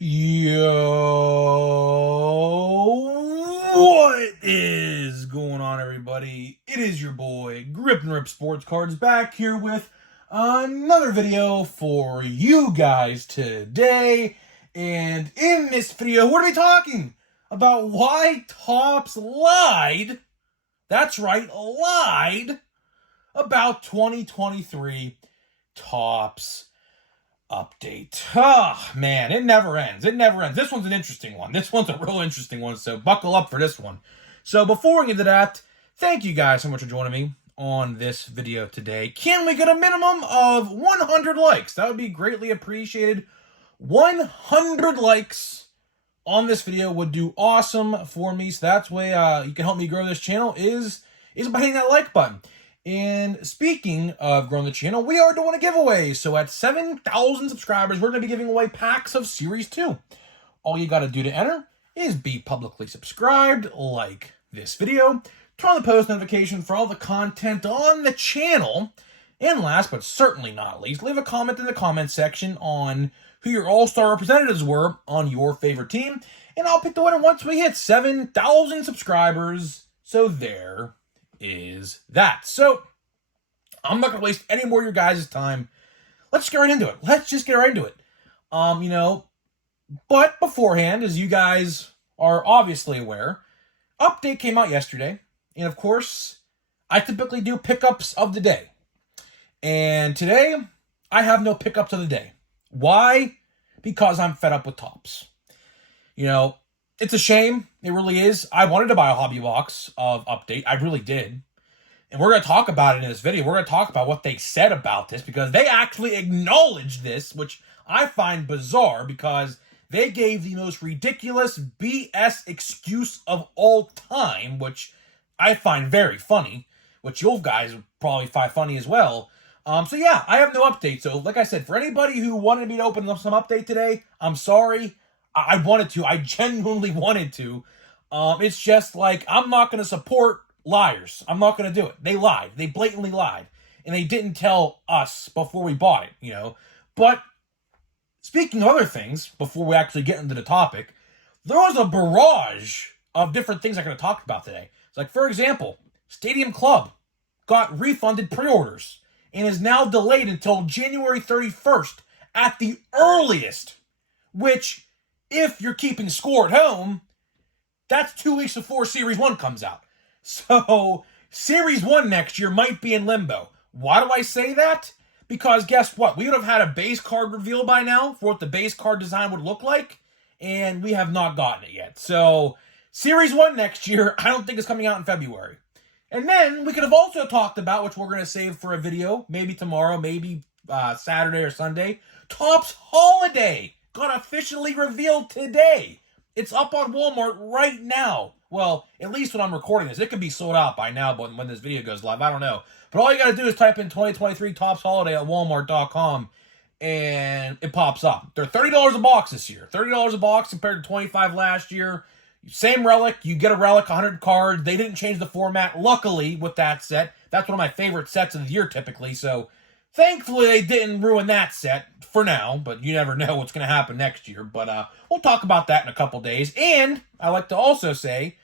Yo, what is going on, everybody? It is your boy, Grip and Rip Sports Cards, back here with another video for you guys today. And in this video, we're going to be talking about why Topps lied. That's right, lied about 2023 Topps update. Oh, man, it never ends. It never ends. This one's an interesting one. This one's a real interesting one, so buckle up for this one. So before we get to that, thank you guys so much for joining me on this video today. Can we get a minimum of 100 likes? That would be greatly appreciated. 100 likes on this video would do awesome for me, so that's way you can help me grow this channel is by hitting that like button. And speaking of growing the channel, we are doing a giveaway. So at 7,000 subscribers, we're going to be giving away packs of Series 2. All you got to do to enter is be publicly subscribed, like this video, turn on the post notification for all the content on the channel, and last but certainly not least, leave a comment in the comment section on who your all-star representatives were on your favorite team, and I'll pick the winner once we hit 7,000 subscribers. So there is that. So I'm not gonna waste any more of your guys' time. Let's get right into it. Let's just get right into it. But beforehand, as you guys are obviously aware, update came out yesterday, and of course, I typically do pickups of the day. And today, I have no pickups of the day. Why? Because I'm fed up with Topps. It's a shame. It really is. I wanted to buy a hobby box of update. I really did. And we're going to talk about it in this video. We're going to talk about what they said about this because they actually acknowledged this, which I find bizarre because they gave the most ridiculous BS excuse of all time, which I find very funny, which you guys probably find funny as well. So yeah, I have no update. So like I said, for anybody who wanted me to open up some update today, I'm sorry. I wanted to. I genuinely wanted to. It's just like, I'm not going to support liars. I'm not going to do it. They lied. They blatantly lied. And they didn't tell us before we bought it, But speaking of other things, before we actually get into the topic, there was a barrage of different things I'm going to talk about today. It's like, for example, Stadium Club got refunded pre-orders and is now delayed until January 31st at the earliest, which, if you're keeping score at home, that's 2 weeks before Series 1 comes out. So, Series 1 next year might be in limbo. Why do I say that? Because guess what? We would have had a base card reveal by now for what the base card design would look like, and we have not gotten it yet. So, Series 1 next year, I don't think it's coming out in February. And then, we could have also talked about, which we're going to save for a video, maybe tomorrow, maybe Saturday or Sunday, Topps Holiday got officially revealed today. It's up on Walmart right now. Well, at least when I'm recording this. It could be sold out by now, but when this video goes live, I don't know. But all you got to do is type in 2023 Topps Holiday at Walmart.com, and it pops up. They're $30 a box this year. $30 a box compared to $25 last year. Same relic. You get a relic, 100 cards. They didn't change the format, luckily, with that set. That's one of my favorite sets of the year, typically, so thankfully, they didn't ruin that set for now, but you never know what's going to happen next year. But we'll talk about that in a couple days. And I like to also say,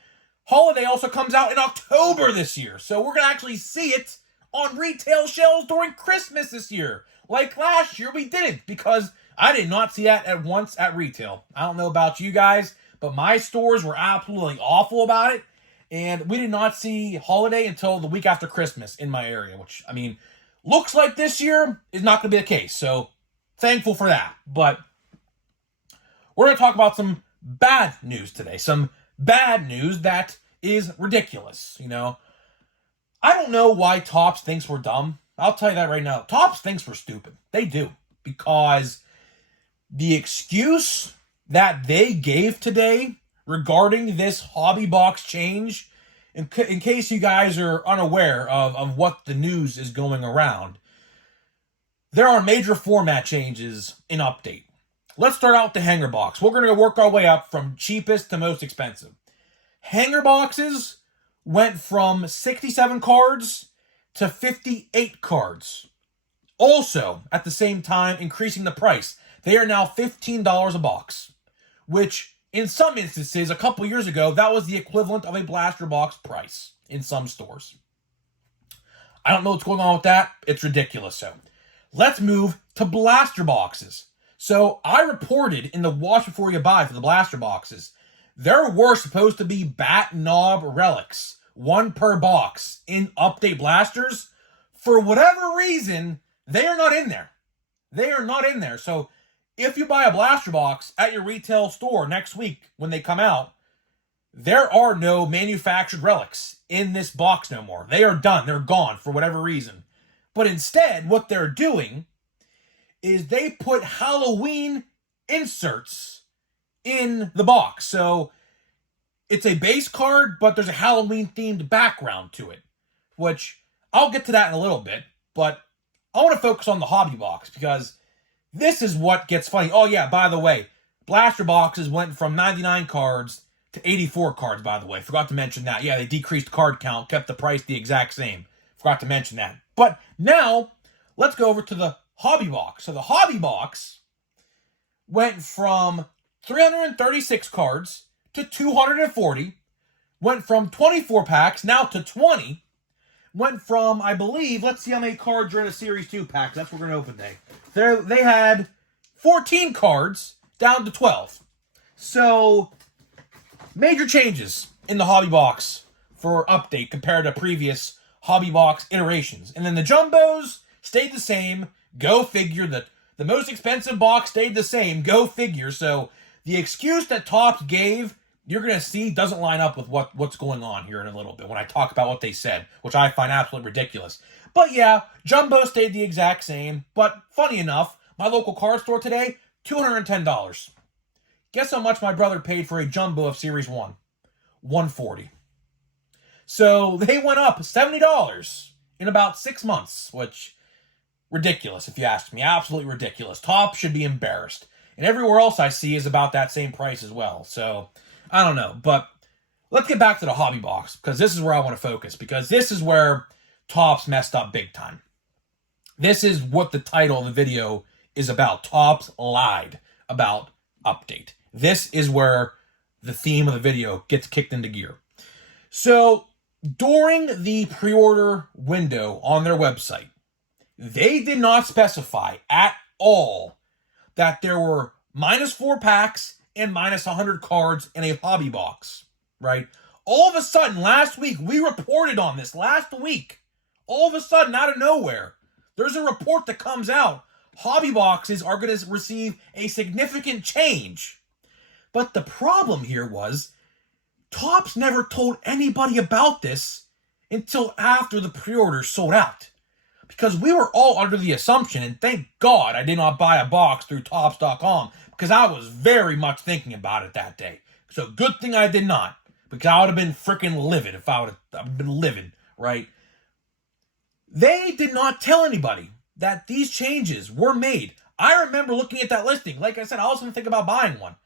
Holiday also comes out in October this year. So we're going to actually see it on retail shelves during Christmas this year. Like last year, we didn't, because I did not see that at once at retail. I don't know about you guys, but my stores were absolutely awful about it. And we did not see Holiday until the week after Christmas in my area, which, I mean, looks like this year is not going to be the case, so thankful for that. But we're going to talk about some bad news today. Some bad news that is ridiculous, I don't know why Topps thinks we're dumb. I'll tell you that right now. Topps thinks we're stupid. They do. Because the excuse that they gave today regarding this hobby box change, in case you guys are unaware of what the news is going around, there are major format changes in update. Let's start out with the hanger box. We're going to work our way up from cheapest to most expensive. Hanger boxes went from 67 cards to 58 cards. Also, at the same time, increasing the price. They are now $15 a box. which in some instances, a couple years ago, that was the equivalent of a blaster box price in some stores. I don't know what's going on with that. It's ridiculous. So let's move to blaster boxes. So I reported in the watch before you buy for the blaster boxes, there were supposed to be bat knob relics, one per box, in update blasters. For whatever reason, they are not in there. They are not in there. So if you buy a blaster box at your retail store next week when they come out, there are no manufactured relics in this box no more. They are done. They're gone for whatever reason. But instead, what they're doing is they put Halloween inserts in the box. So it's a base card, but there's a Halloween-themed background to it, which I'll get to that in a little bit, but I want to focus on the hobby box because this is what gets funny. Oh, yeah, by the way, blaster boxes went from 99 cards to 84 cards, by the way. Forgot to mention that. Yeah, they decreased card count, kept the price the exact same. Forgot to mention that. But now, let's go over to the hobby box. So the hobby box went from 336 cards to 240, went from 24 packs now to 20, went from, I believe, let's see how many cards are in a Series 2 pack. That's what we're going to open today. They had 14 cards down to 12. So, major changes in the hobby box for update compared to previous hobby box iterations. And then the jumbos stayed the same. Go figure. The most expensive box stayed the same. Go figure. So, the excuse that Topps gave, you're going to see, doesn't line up with what's going on here in a little bit when I talk about what they said, which I find absolutely ridiculous. But yeah, jumbo stayed the exact same. But funny enough, my local card store today, $210. Guess how much my brother paid for a jumbo of Series 1? $140. So they went up $70 in about 6 months, which, ridiculous if you ask me. Absolutely ridiculous. Topps should be embarrassed. And everywhere else I see is about that same price as well. So, I don't know. But let's get back to the hobby box, because this is where I want to focus, because this is where Topps messed up big time. This is what the title of the video is about. Topps lied about update. This is where the theme of the video gets kicked into gear. So, during the pre-order window on their website, they did not specify at all that there were -4 packs and -100 cards in a hobby box, right? All of a sudden, last week, we reported on this. Last week, all of a sudden, out of nowhere, there's a report that comes out. Hobby boxes are going to receive a significant change. But the problem here was, Topps never told anybody about this until after the pre-order sold out. Because we were all under the assumption, and thank God I did not buy a box through Topps.com, because I was very much thinking about it that day. So good thing I did not, because I would have been freaking livid if I would have been livid, right? They did not tell anybody that these changes were made. I remember looking at that listing. Like I said, I was going to think about buying one.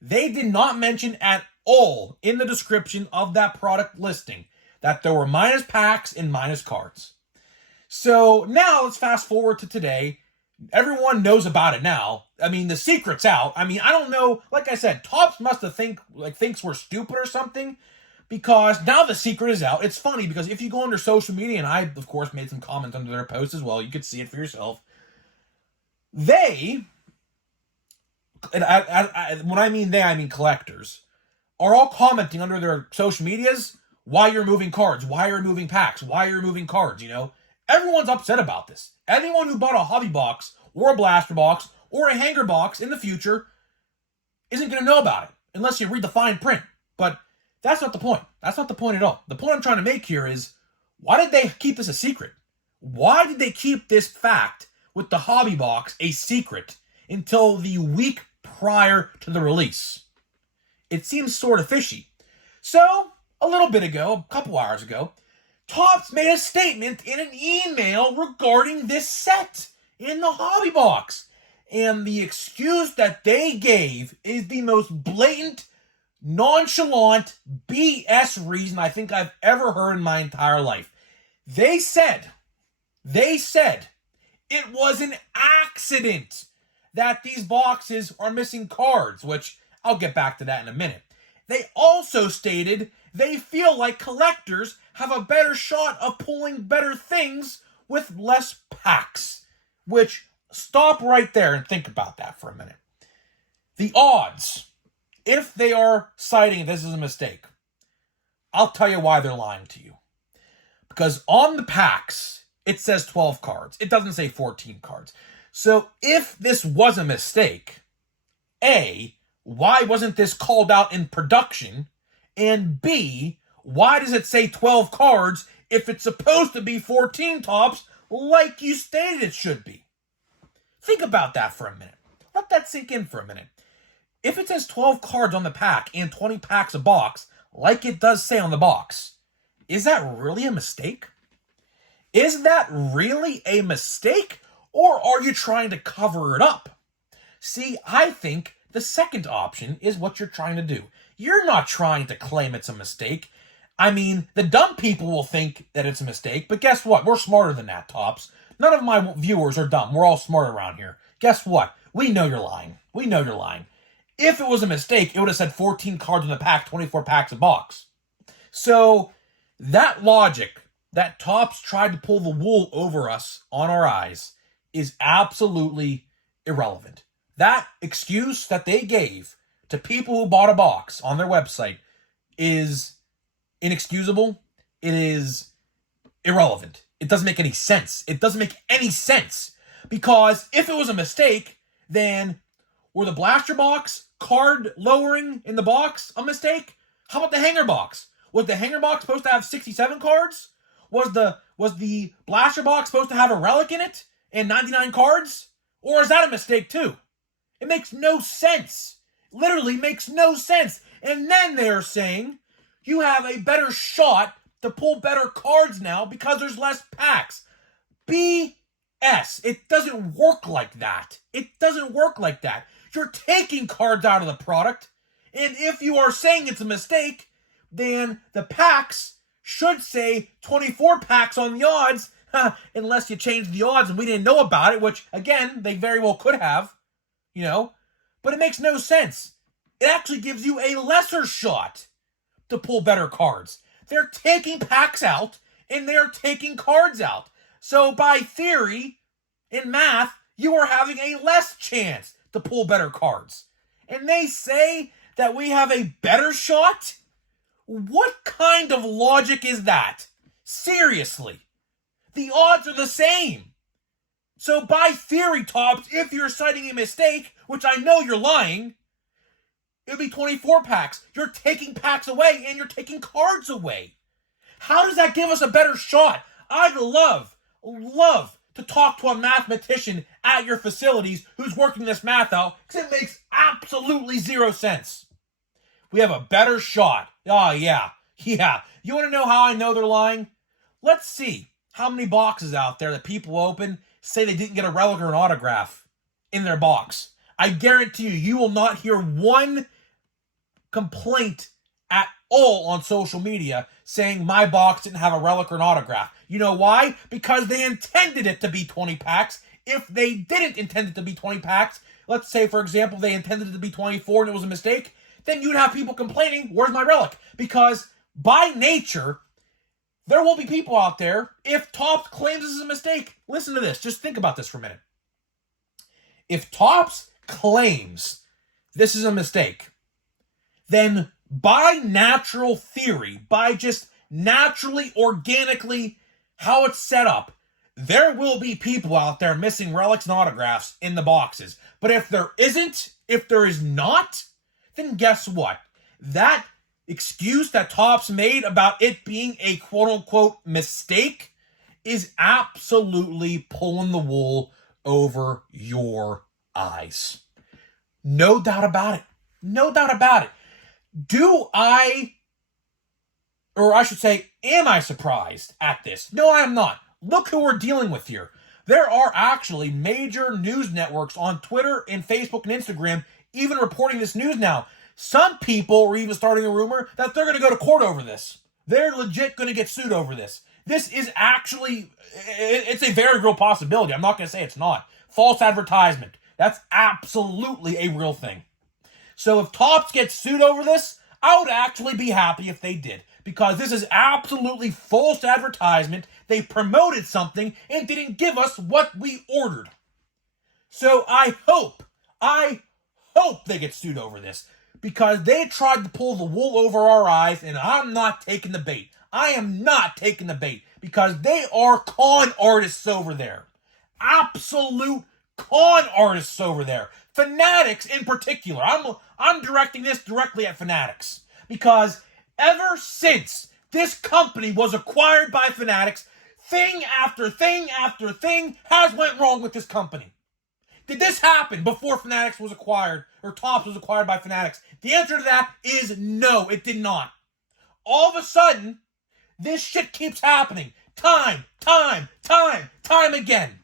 They did not mention at all in the description of that product listing that there were minus packs and minus cards. So now let's fast forward to today. Everyone knows about it now. I mean, the secret's out. I mean, I don't know. Like I said, Topps must have thinks we're stupid or something, because now the secret is out. It's funny because if you go under social media, and I, of course, made some comments under their post as well, you could see it for yourself. They, and when I mean they, I mean collectors, are all commenting under their social medias, why you're moving cards, why you're moving packs, why you're moving cards, you know? Everyone's upset about this. Anyone who bought a hobby box or a blaster box or a hanger box in the future isn't going to know about it unless you read the fine print. But that's not the point. That's not the point at all. The point I'm trying to make here is, why did they keep this a secret? Why did they keep this fact with the hobby box a secret until the week prior to the release? It seems sort of fishy. So, a little bit ago, a couple hours ago, Topps made a statement in an email regarding this set in the hobby box. And the excuse that they gave is the most blatant, nonchalant BS reason I think I've ever heard in my entire life. They said it was an accident that these boxes are missing cards, which I'll get back to that in a minute. They also stated they feel like collectors have a better shot of pulling better things with less packs. Which, stop right there and think about that for a minute. The odds, if they are citing this as a mistake, I'll tell you why they're lying to you. Because on the packs, it says 12 cards. It doesn't say 14 cards. So if this was a mistake, A, why wasn't this called out in production? And B, why does it say 12 cards if it's supposed to be 14 Topps like you stated it should be? Think about that for a minute. Let that sink in for a minute. If it says 12 cards on the pack and 20 packs a box, like it does say on the box, is that really a mistake? Is that really a mistake? Or are you trying to cover it up? See, I think the second option is what you're trying to do. You're not trying to claim it's a mistake. I mean, the dumb people will think that it's a mistake, but guess what? We're smarter than that, Topps. None of my viewers are dumb. We're all smart around here. Guess what? We know you're lying. We know you're lying. If it was a mistake, it would have said 14 cards in the pack, 24 packs a box. So, that logic that Topps tried to pull the wool over us on our eyes is absolutely irrelevant. That excuse that they gave to people who bought a box on their website is inexcusable. It is irrelevant. It doesn't make any sense. It doesn't make any sense. Because if it was a mistake, then were the blaster box card lowering in the box a mistake? How about the hanger box? Was the hanger box supposed to have 67 cards? Was the blaster box supposed to have a relic in it and 99 cards? Or is that a mistake too? It makes no sense. Literally makes no sense. And then they're saying you have a better shot to pull better cards now because there's less packs. BS. It doesn't work like that. It doesn't work like that. You're taking cards out of the product. And if you are saying it's a mistake, then the packs should say 24 packs on the odds, unless you changed the odds and we didn't know about it, which, again, they very well could have, But it makes no sense. It actually gives you a lesser shot to pull better cards. They're taking packs out, and they're taking cards out. So by theory, in math, you are having a less chance to pull better cards. And they say that we have a better shot? What kind of logic is that? Seriously. The odds are the same. So by theory, Topps, if you're citing a mistake, which I know you're lying, it would be 24 packs. You're taking packs away and you're taking cards away. How does that give us a better shot? I'd love to talk to a mathematician at your facilities who's working this math out, because it makes absolutely zero sense. We have a better shot. Oh, yeah. You want to know how I know they're lying? Let's see how many boxes out there that people open say they didn't get a relic or an autograph in their box. I guarantee you will not hear one complaint at all on social media saying my box didn't have a relic or an autograph. You know why? Because they intended it to be 20 packs. If they didn't intend it to be 20 packs, let's say, for example, they intended it to be 24 and it was a mistake, then you'd have people complaining, where's my relic? Because by nature, there will be people out there, if Topps claims this is a mistake, listen to this, just think about this for a minute. If Topps claims this is a mistake, then by natural theory, by just naturally, organically, how it's set up, there will be people out there missing relics and autographs in the boxes. But if there isn't, if there is not, then guess what? That excuse that Topps made about it being a quote-unquote mistake is absolutely pulling the wool over your eyes. No doubt about it. No doubt about it. Am I surprised at this? No, I am not. Look who we're dealing with here. There are actually major news networks on Twitter and Facebook and Instagram even reporting this news now. Some people are even starting a rumor that they're going to go to court over this. They're legit going to get sued over this. This is actually, it's a very real possibility. I'm not going to say it's not. False advertisement. That's absolutely a real thing. So if Topps gets sued over this, I would actually be happy if they did, because this is absolutely false advertisement. They promoted something and didn't give us what we ordered. So I hope they get sued over this, because they tried to pull the wool over our eyes, and I'm not taking the bait. I am not taking the bait, because they are con artists over there. Absolute con artists over there. Fanatics in particular. I'm directing this directly at Fanatics, because ever since this company was acquired by Fanatics, thing after thing after thing has went wrong with this company. Did this happen before Fanatics was acquired, or Topps was acquired by Fanatics? The answer to that is no, it did not. All of a sudden, this shit keeps happening. Time again.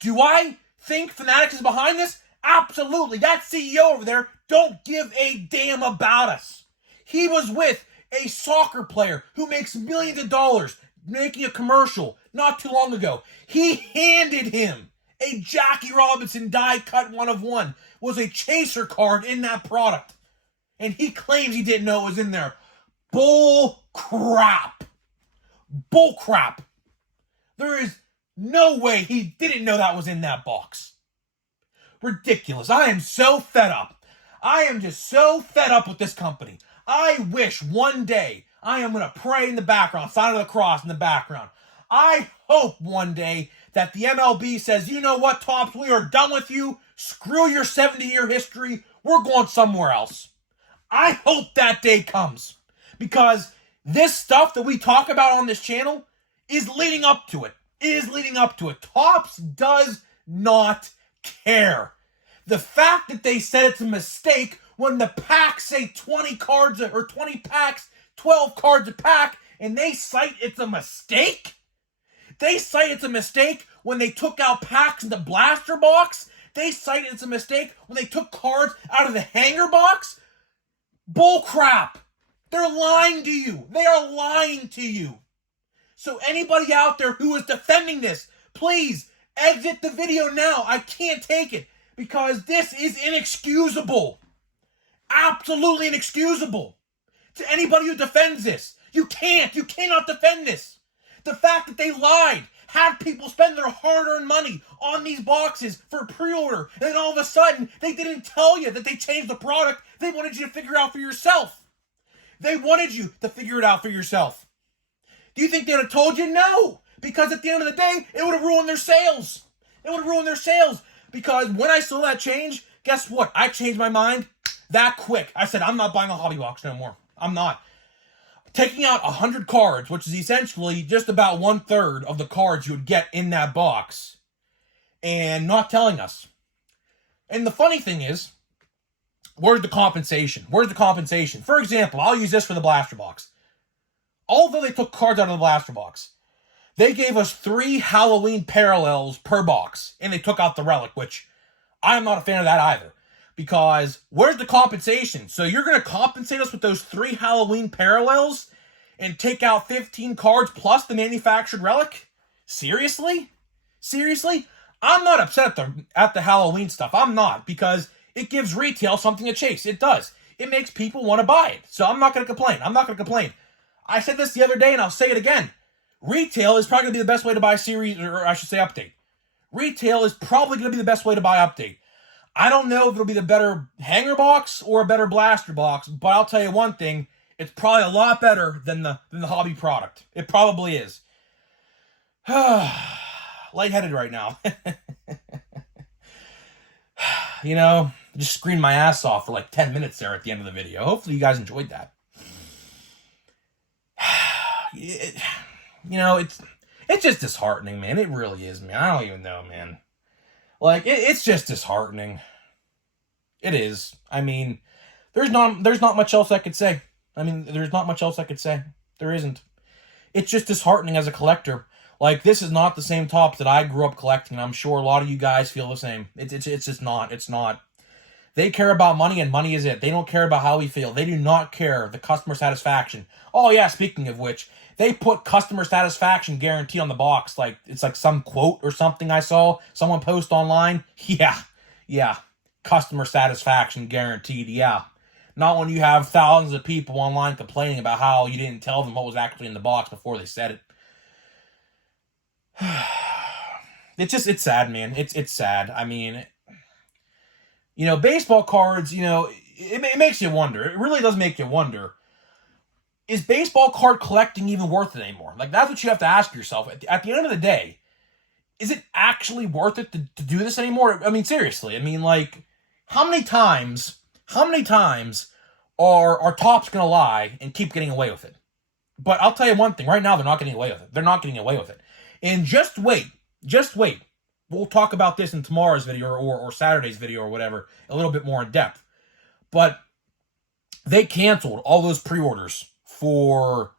Do I think Fanatics is behind this? Absolutely. That CEO over there don't give a damn about us. He was with a soccer player who makes millions of dollars making a commercial not too long ago. He handed him a Jackie Robinson die cut 1 of 1. Was a chaser card in that product. And he claims he didn't know it was in there. Bull crap. Bull crap. There is no way he didn't know that was in that box. Ridiculous. I am so fed up. I am just so fed up with this company. I wish one day I am going to pray in the background, sign of the cross in the background. I hope one day that the MLB says, you know what, Topps, we are done with you. Screw your 70-year history. We're going somewhere else. I hope that day comes, because this stuff that we talk about on this channel is leading up to it. It is leading up to it. Topps does not care. The fact that they said it's a mistake when the packs say 20 cards or 20 packs, 12 cards a pack, and they cite it's a mistake? They cite it's a mistake when they took out packs in the blaster box? They cite it's a mistake when they took cards out of the hanger box? Bull crap. They're lying to you. They are lying to you. So anybody out there who is defending this, please exit the video now. I can't take it, because this is inexcusable. Absolutely inexcusable. To anybody who defends this, you cannot defend this. The fact that they lied, had people spend their hard-earned money on these boxes for pre-order, and then all of a sudden, they didn't tell you that they changed the product. They wanted you to figure it out for yourself. They wanted you to figure it out for yourself. Do you think they would have told you? No. Because at the end of the day, it would have ruined their sales. It would have ruined their sales. Because when I saw that change, guess what? I changed my mind that quick. I said, I'm not buying a hobby box no more. I'm not. Taking out 100 cards, which is essentially just about 1/3 of the cards you would get in that box, and not telling us. And the funny thing is, where's the compensation? Where's the compensation? For example, I'll use this for the blaster box. Although they took cards out of the blaster box, they gave us 3 Halloween parallels per box, and they took out the relic, which I'm not a fan of that either. Because where's the compensation? So you're going to compensate us with those 3 Halloween parallels and take out 15 cards plus the manufactured relic? Seriously? Seriously? I'm not upset at the Halloween stuff. I'm not, because it gives retail something to chase. It does. It makes people want to buy it. So I'm not going to complain. I'm not going to complain. I said this the other day, and I'll say it again. Retail is probably going to be the best way to buy series, or I should say update. Retail is probably going to be the best way to buy update. I don't know if it'll be the better hanger box or a better blaster box, but I'll tell you one thing. It's probably a lot better than the hobby product. It probably is. Lightheaded right now. You know, just screamed my ass off for like 10 minutes there at the end of the video. Hopefully you guys enjoyed that. You know, it's just disheartening, man. It really is, man. I don't even know, man. Like, it's just disheartening. It is. I mean, there's not much else I could say. There's not much else I could say. There isn't. It's just disheartening as a collector. Like, this is not the same Topps that I grew up collecting. I'm sure a lot of you guys feel the same. It's just not. It's not. They care about money, and money is it. They don't care about how we feel. They do not care the customer satisfaction. Oh, yeah, speaking of which, they put customer satisfaction guarantee on the box. Like, it's like some quote or something I saw someone post online. Yeah. customer satisfaction guaranteed. Yeah. Not when you have thousands of people online complaining about how you didn't tell them what was actually in the box before they said it. It's sad, man. It's sad. I mean, baseball cards, it makes you wonder. It really does make you wonder. Is baseball card collecting even worth it anymore? Like, that's what you have to ask yourself. At the end of the day, is it actually worth it to do this anymore? I mean, seriously. I mean, like, how many times are Topps going to lie and keep getting away with it? But I'll tell you one thing. Right now, they're not getting away with it. They're not getting away with it. And just wait. Just wait. We'll talk about this in tomorrow's video or Saturday's video or whatever, a little bit more in depth. But they canceled all those pre-orders for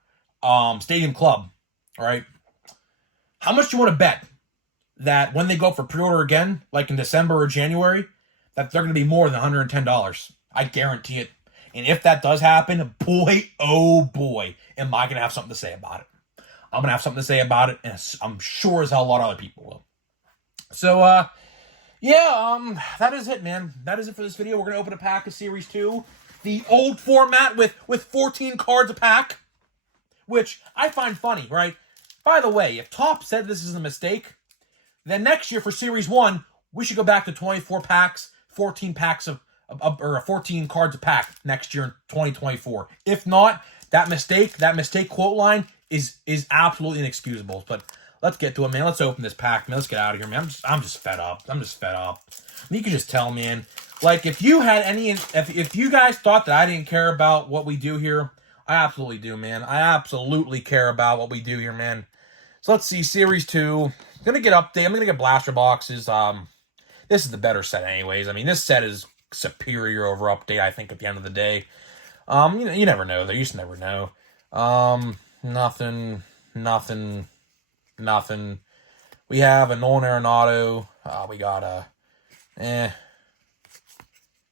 Stadium Club, all right? How much do you want to bet that when they go for pre-order again, like in December or January, that they're going to be more than $110? I guarantee it. And if that does happen, boy, oh boy, am I going to have something to say about it. I'm going to have something to say about it, and I'm sure as hell a lot of other people will. So, that is it, man. That is it for this video. We're going to open a pack of Series 2. The old format with 14 cards a pack, which I find funny, right? By the way, if Topps said this is a mistake, then next year for Series 1, we should go back to 24 packs, 14 packs or 14 cards a pack next year in 2024. If not, that mistake quote line is absolutely inexcusable. But let's get to it, man. Let's open this pack, man. Let's get out of here, man. I'm just fed up. I'm just fed up. And you can just tell, man. Like, if you guys thought that I didn't care about what we do here, I absolutely do, man. I absolutely care about what we do here, man. So let's see, Series 2. I'm gonna get blaster boxes. This is the better set anyways. I mean, this set is superior over Update, I think, at the end of the day. You never know, though. You just never know. Nothing. We have a Nolan Arenado. We got a,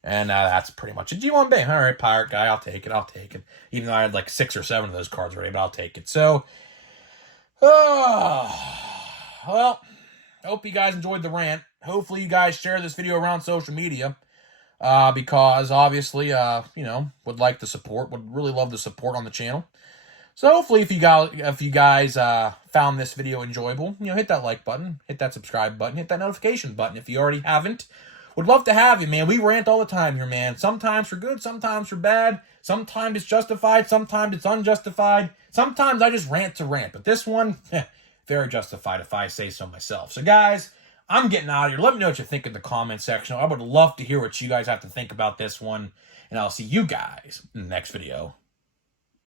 and that's pretty much it. G1 Bang. All right, Pirate guy. I'll take it. Even though I had like 6 or 7 of those cards already, but I'll take it. So, well, I hope you guys enjoyed the rant. Hopefully you guys share this video around social media. Because obviously, would like the support. Would really love the support on the channel. So hopefully if you guys found this video enjoyable, hit that like button, hit that subscribe button, hit that notification button if you already haven't. Would love to have you, man. We rant all the time here, man. Sometimes for good, sometimes for bad. Sometimes it's justified, sometimes it's unjustified. Sometimes I just rant to rant. But this one, very justified if I say so myself. So guys, I'm getting out of here. Let me know what you think in the comment section. I would love to hear what you guys have to think about this one. And I'll see you guys in the next video.